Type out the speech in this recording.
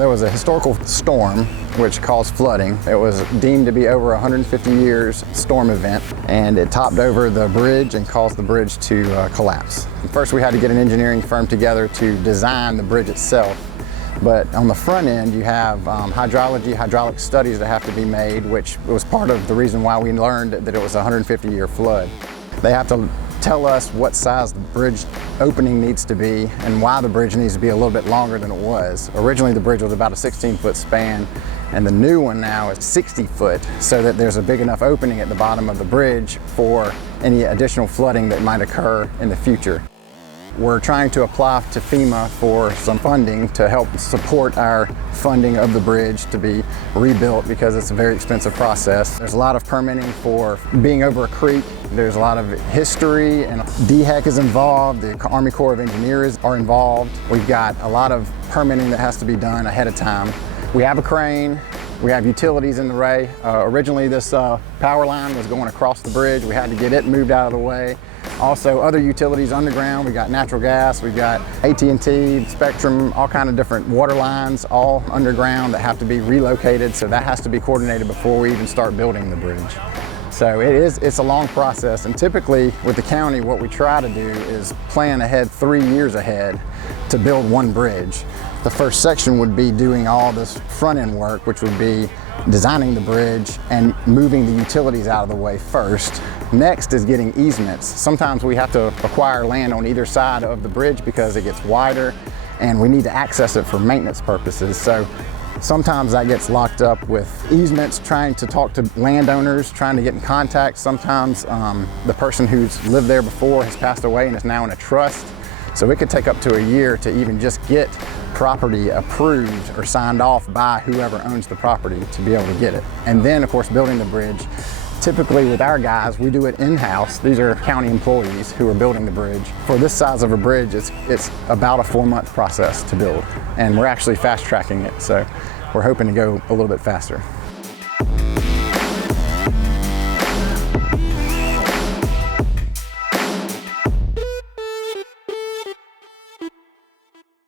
There was a historical storm which caused flooding. It was deemed to be over 150 years storm event, and it topped over the bridge and caused the bridge to collapse. First we had to get an engineering firm together to design the bridge itself. But on the front end, you have hydraulic studies that have to be made, which was part of the reason why we learned that it was a 150-year flood. They have to tell us what size the bridge opening needs to be and why the bridge needs to be a little bit longer than it was. Originally, the bridge was about a 16-foot span, and the new one now is 60 foot, so that there's a big enough opening at the bottom of the bridge for any additional flooding that might occur in the future. We're trying to apply to FEMA for some funding to help support our funding of the bridge to be rebuilt, because it's a very expensive process. There's a lot of permitting for being over a creek. There's a lot of history, and DHEC is involved. The Army Corps of Engineers are involved. We've got a lot of permitting that has to be done ahead of time. We have a crane. We have utilities in the way. Originally this power line was going across the bridge. We had to get it moved out of the way. Also other utilities underground. We got natural gas, we've got AT&T, Spectrum, all kind of different water lines, all underground that have to be relocated. So that has to be coordinated before we even start building the bridge. So it's a long process, and typically with the county, what we try to do is plan ahead 3 years ahead to build one bridge. The first section would be doing all this front end work, which would be designing the bridge and moving the utilities out of the way first. Next is getting easements. Sometimes we have to acquire land on either side of the bridge because it gets wider and we need to access it for maintenance purposes. So sometimes that gets locked up with easements, trying to talk to landowners, trying to get in contact. Sometimes the person who's lived there before has passed away and is now in a trust. So it could take up to a year to even just get property approved or signed off by whoever owns the property to be able to get it. And then, of course, building the bridge. Typically with our guys, we do it in-house. These are county employees who are building the bridge. For this size of a bridge, it's about a 4-month process to build. And we're actually fast tracking it, so we're hoping to go a little bit faster.